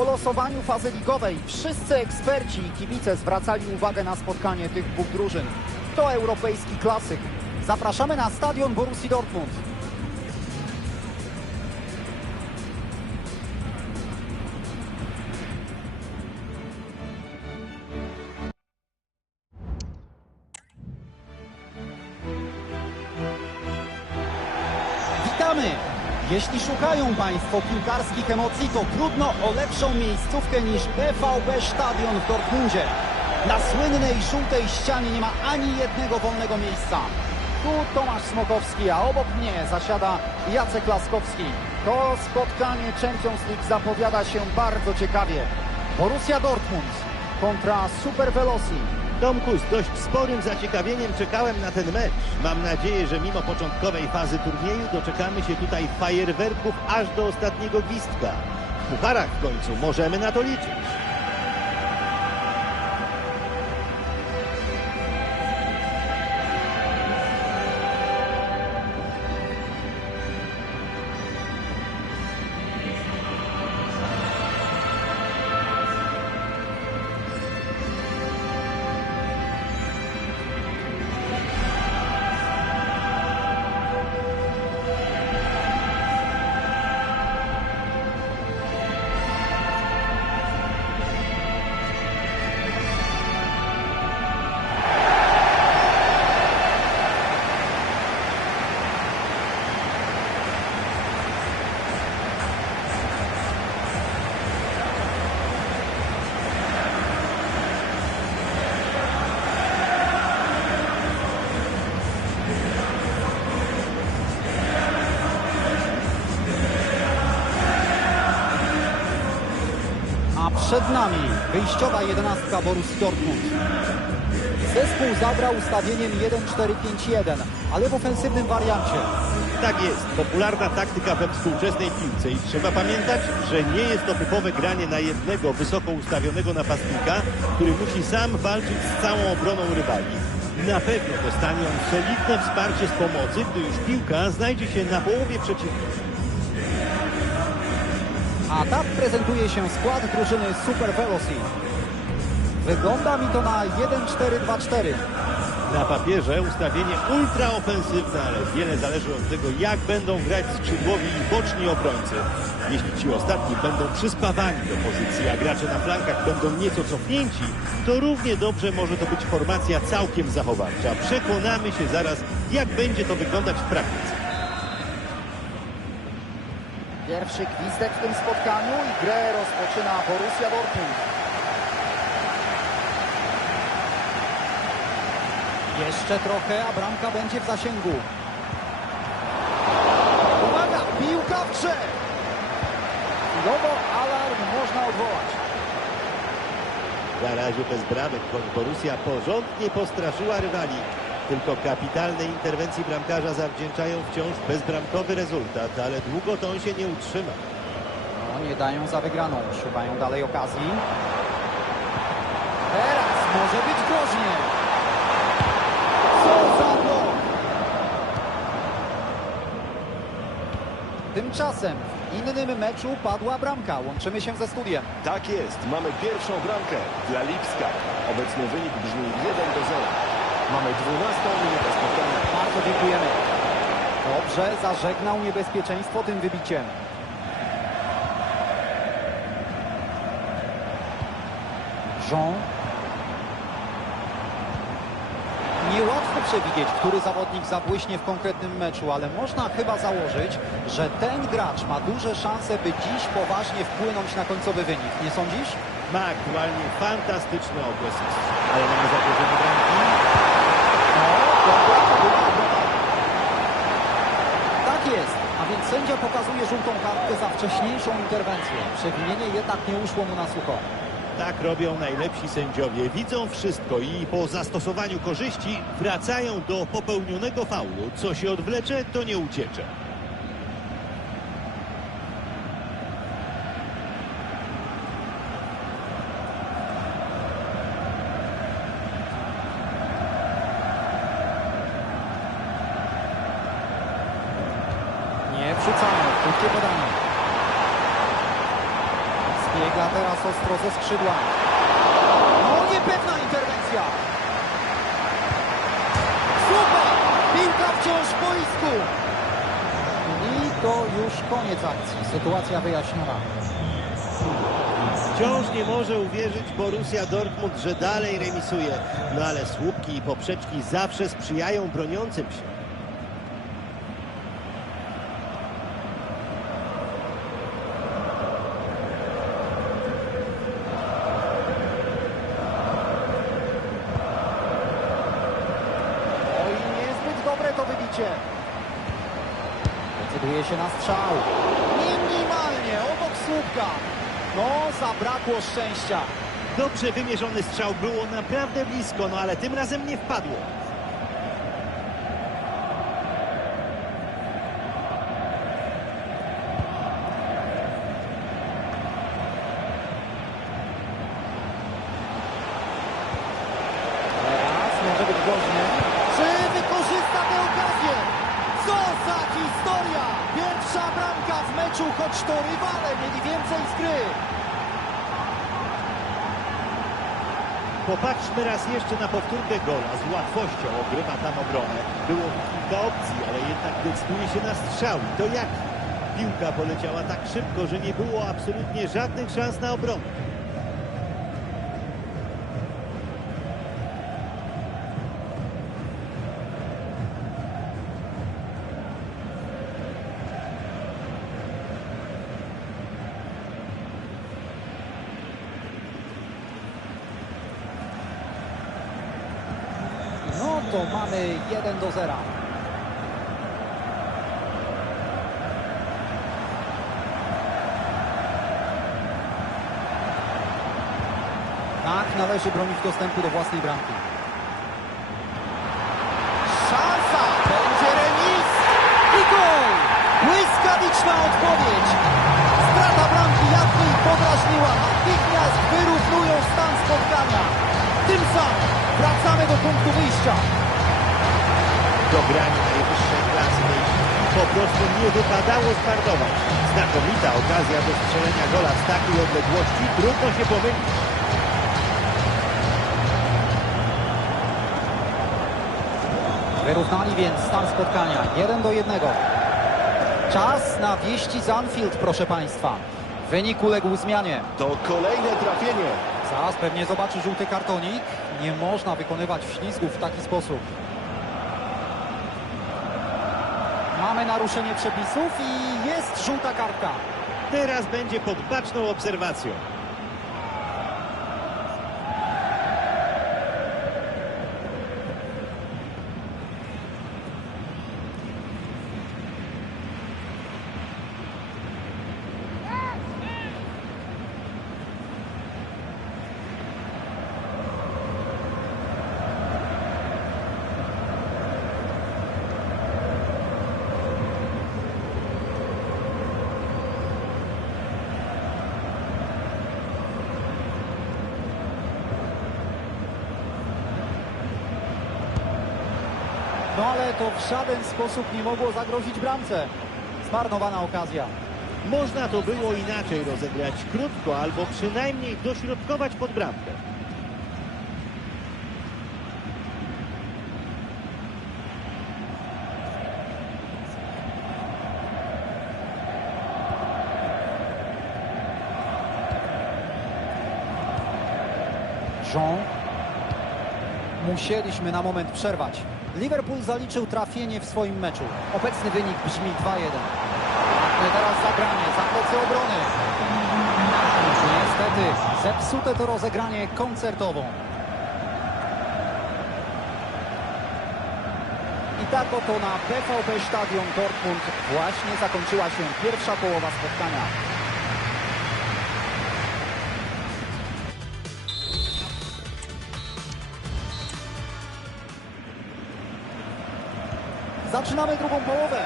Po losowaniu fazy ligowej wszyscy eksperci i kibice zwracali uwagę na spotkanie tych dwóch drużyn. To europejski klasyk. Zapraszamy na stadion Borussii Dortmund. Jeśli szukają Państwo piłkarskich emocji, to trudno o lepszą miejscówkę niż PVB Stadion w Dortmundzie. Na słynnej żółtej ścianie nie ma ani jednego wolnego miejsca. Tu Tomasz Smokowski, a obok mnie zasiada Jacek Laskowski. To spotkanie Champions League zapowiada się bardzo ciekawie. Borussia Dortmund kontra Super Veloci. Tomku, z dość sporym zaciekawieniem czekałem na ten mecz. Mam nadzieję, że mimo początkowej fazy turnieju doczekamy się tutaj fajerwerków aż do ostatniego gwizdka. W pucharach w końcu możemy na to liczyć. Przed nami wyjściowa jedenastka Borussii Dortmund. Zespół zabrał ustawieniem 1-4-5-1, ale w ofensywnym wariancie. Tak jest, popularna taktyka we współczesnej piłce i trzeba pamiętać, że nie jest to typowe granie na jednego wysoko ustawionego napastnika, który musi sam walczyć z całą obroną rywali. Na pewno dostanie on solidne wsparcie z pomocy, gdy już piłka znajdzie się na połowie przeciwnika. A tak prezentuje się skład drużyny Super Veloci. Wygląda mi to na 1-4-2-4. Na papierze ustawienie ultraofensywne, ale wiele zależy od tego, jak będą grać skrzydłowi i boczni obrońcy. Jeśli ci ostatni będą przyspawani do pozycji, a gracze na flankach będą nieco cofnięci, to równie dobrze może to być formacja całkiem zachowawcza. Przekonamy się zaraz, jak będzie to wyglądać w praktyce. Pierwszy gwizdek w tym spotkaniu i grę rozpoczyna Borussia Dortmund. Jeszcze trochę, a bramka będzie w zasięgu. Uwaga, piłka w grze! Chwilowo alarm można odwołać. Na razie bez bramek, Borussia porządnie postraszyła rywali. Tylko kapitalnej interwencji bramkarza zawdzięczają wciąż bezbramkowy rezultat, ale długo to on się nie utrzyma. No, nie dają za wygraną, szukają dalej okazji. Teraz może być groźnie. Co za blok! Tymczasem w innym meczu padła bramka. Łączymy się ze studiem. Tak jest, mamy pierwszą bramkę dla Lipska. Obecny wynik brzmi 1 do 0. Mamy 12 minutę spotkania. Bardzo dziękujemy. Dobrze, zażegnał niebezpieczeństwo tym wybiciem. Jean. Niełatwo przewidzieć, który zawodnik zabłyśnie w konkretnym meczu, ale można chyba założyć, że ten gracz ma duże szanse, by dziś poważnie wpłynąć na końcowy wynik. Nie sądzisz? Ma aktualnie fantastyczny okres, ale mamy zagrożenie bramki. Tak jest, a więc sędzia pokazuje żółtą kartkę za wcześniejszą interwencję. Przewinienie jednak nie uszło mu na sucho. Tak robią najlepsi sędziowie. Widzą wszystko i po zastosowaniu korzyści wracają do popełnionego faulu. Co się odwlecze, to nie uciecze. Wrzucamy, krótkie podanie. Biega teraz ostro ze skrzydła. No niepewna interwencja. Super! Piłka wciąż w boisku. I to już koniec akcji. Sytuacja wyjaśniona. Wciąż nie może uwierzyć Borussia Dortmund, że dalej remisuje. No ale słupki i poprzeczki zawsze sprzyjają broniącym się. Oj, niezbyt dobre to wybicie. Decyduje się na strzał. Minimalnie, obok słupka. No, szczęścia. Dobrze wymierzony strzał było naprawdę blisko, no ale tym razem nie wpadło. Teraz może być groźny. Czy wykorzysta tę okazję? Co za historia! Pierwsza bramka w meczu, choć to rywale mieli więcej z gry. Popatrzmy raz jeszcze na powtórkę gola. Z łatwością ogrywa tam obronę. Było kilka opcji, ale jednak decyduje się na strzał. To jak? Piłka poleciała tak szybko, że nie było absolutnie żadnych szans na obronę. No to mamy 1 do 0. Tak, należy bronić dostępu do własnej bramki. Szansa! Będzie remis! I gol! Błyskawiczna odpowiedź! Strata bramki ich podrażniła. Natychmiast wyrównują stan spotkania. Tym samym wracamy do punktu wyjścia. Dogranie najwyższej klasy tej po prostu nie wypadało zmarnować. Znakomita okazja do strzelenia gola z takiej odległości. Trudno się pomylić. Wyrównali więc stan spotkania 1 do 1. Czas na wieści z Anfield, proszę Państwa. Wynik uległ zmianie. To kolejne trafienie. Zaraz pewnie zobaczy żółty kartonik. Nie można wykonywać ślizgów w taki sposób. Mamy naruszenie przepisów i jest żółta kartka. Teraz będzie pod baczną obserwacją. No ale to w żaden sposób nie mogło zagrozić bramce. Zmarnowana okazja. Można to było inaczej rozegrać krótko albo przynajmniej dośrodkować pod bramkę. Jean. Musieliśmy na moment przerwać. Liverpool zaliczył trafienie w swoim meczu. Obecny wynik brzmi 2-1. Ładne teraz zagranie, za plecy obrony. Niestety, zepsute to rozegranie koncertową. I tak oto na PVP Stadion Dortmund właśnie zakończyła się pierwsza połowa spotkania. Zaczynamy drugą połowę.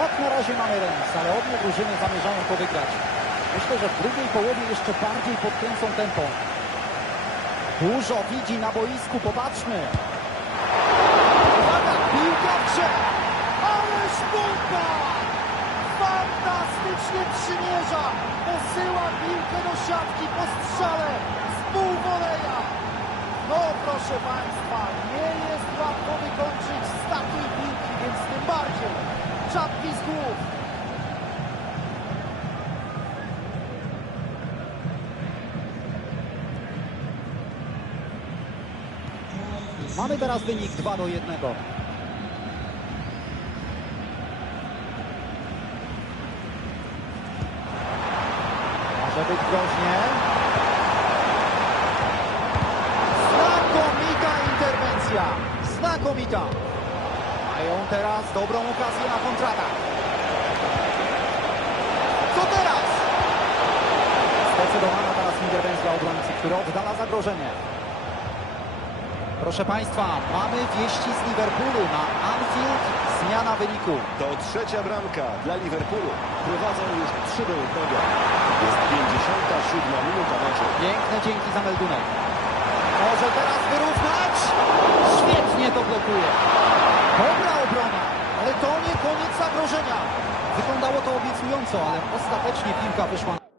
Jak na razie mamy remis, ale obie drużyny zamierzają to wygrać. Myślę, że w drugiej połowie jeszcze bardziej podkręcą tempo. Dużo widzi na boisku, popatrzmy. Uwaga, piłka w grze. Ależ bomba! Fantastycznie przymierza. Posyła piłkę do siatki po strzale z półwoleja. No proszę Państwa, nie jest łatwo wykończyć z takiej piłki, więc tym bardziej czapki z głów. Mamy teraz wynik 2 do 1. Może być groźnie. Znakomita interwencja. Znakomita. Mają teraz dobrą okazję na kontratak. Co teraz? Zdecydowana teraz interwencja obrońcy, który oddala zagrożenie. Proszę Państwa, mamy wieści z Liverpoolu na Anfield. Zmiana wyniku. To trzecia bramka dla Liverpoolu. Prowadzą już 3 do 1. Jest 57 minuta meczu. Piękne dzięki za meldunek. Może teraz wyrównać. Świetnie to blokuje. Dobra obrona, ale to nie koniec zagrożenia. Wyglądało to obiecująco, ale ostatecznie piłka wyszła na... na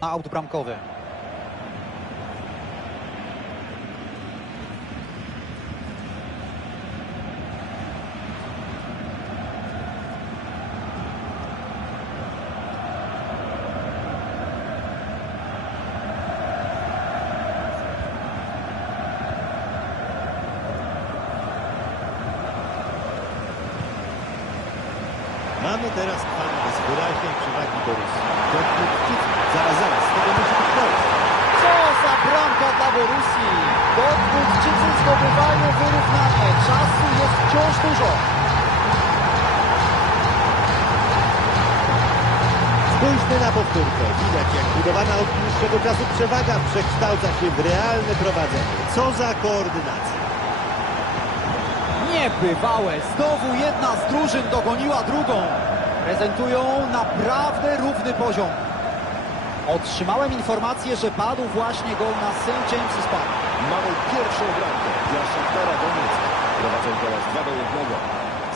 aut bramkowy. Mamy teraz kwadrans wyraźnej przewagi Borussii. Dortmundczycy, zaraz, zaraz, tego musi być koniec. Co za bramka dla Borussii! Dortmundczycy zdobywają wyrównanie. Czasu jest wciąż dużo. Spójrzmy na powtórkę. Widać, jak budowana od dłuższego czasu przewaga przekształca się w realne prowadzenie. Co za koordynacja. Niebywałe. Znowu jedna z drużyn dogoniła drugą. Prezentują naprawdę równy poziom. Otrzymałem informację, że padł właśnie gol na St. James's Park. Mamy pierwszą bramkę dla Szachtara Donieck. Prowadzą teraz 2 do 1.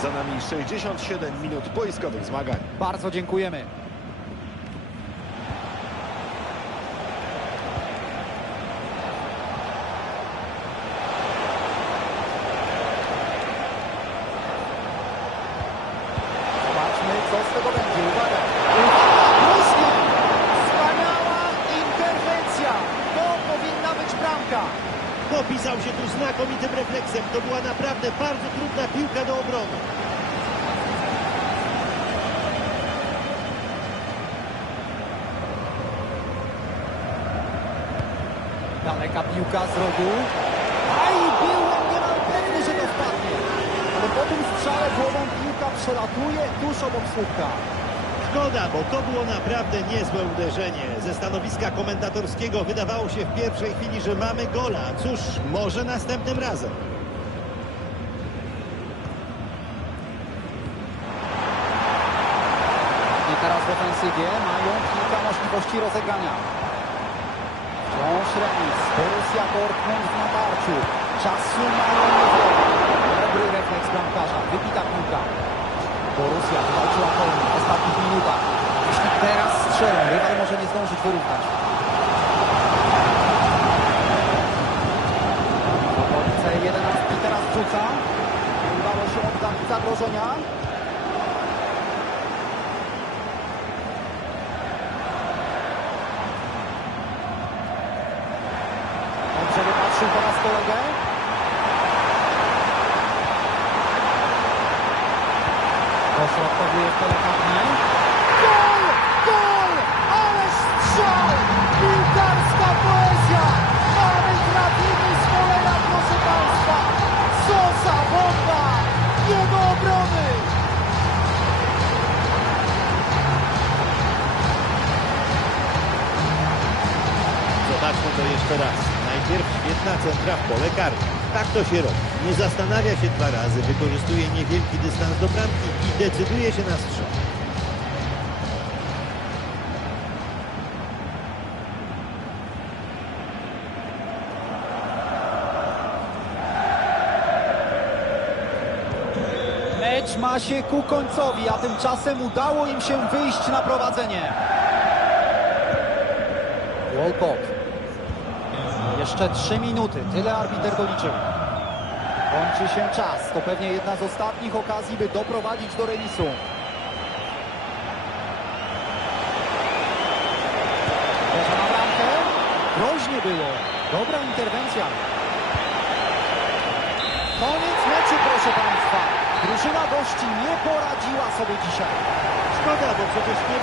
Za nami 67 minut boiskowych zmagań. Bardzo dziękujemy. Zobaczmy, co z tego będzie. Uwaga! Uwaga! Różnie! Wspaniała interwencja! To powinna być bramka. Popisał się tu znakomitym refleksem. To była naprawdę bardzo trudna piłka do obrony. Daleka piłka z rogu. A i byłem niemal pewny, że to wpadnie. Ale po tym strzale głową piłka przelatuje tuż obok słupka. Szkoda, bo to było naprawdę niezłe uderzenie. Ze stanowiska komentatorskiego wydawało się w pierwszej chwili, że mamy gola. Cóż, może następnym razem. I teraz w ofensywie mają kilka możliwości rozegrania. Wciąż remis. Borussia Dortmund w natarciu. Czasu mają niewiele. Dobry refleks bramkarza. Wybita piłka. Borussia wywalczyła pełni w ostatnich minutach. Jeśli teraz strzelą, rywal może nie zdążyć wyrównać. Okolice 11 teraz wrzuca. Udało się oddać zagrożenia. Dobrze wypatrzył po raz kolegę. Pośrodkowuje karne. Gol! Gol! Ależ strzał! Piłkarska poezja! Mamy trafienie z kolera, proszę Państwa! Co za bomba! Do obrony! Zobaczmy to jeszcze raz. Najpierw świetna centra w pole karne. Tak to się robi. Nie zastanawia się dwa razy, wykorzystuje niewielki dystans do bramki i decyduje się na strzał. Mecz ma się ku końcowi, a tymczasem udało im się wyjść na prowadzenie. Walcott. Jeszcze trzy minuty, tyle arbiter doliczył. Kończy się czas, to pewnie jedna z ostatnich okazji, by doprowadzić do remisu. Uderza na bramkę. Groźnie było. Dobra interwencja. Koniec meczu, proszę Państwa. Drużyna gości nie poradziła sobie dzisiaj. Szkoda, bo przecież nie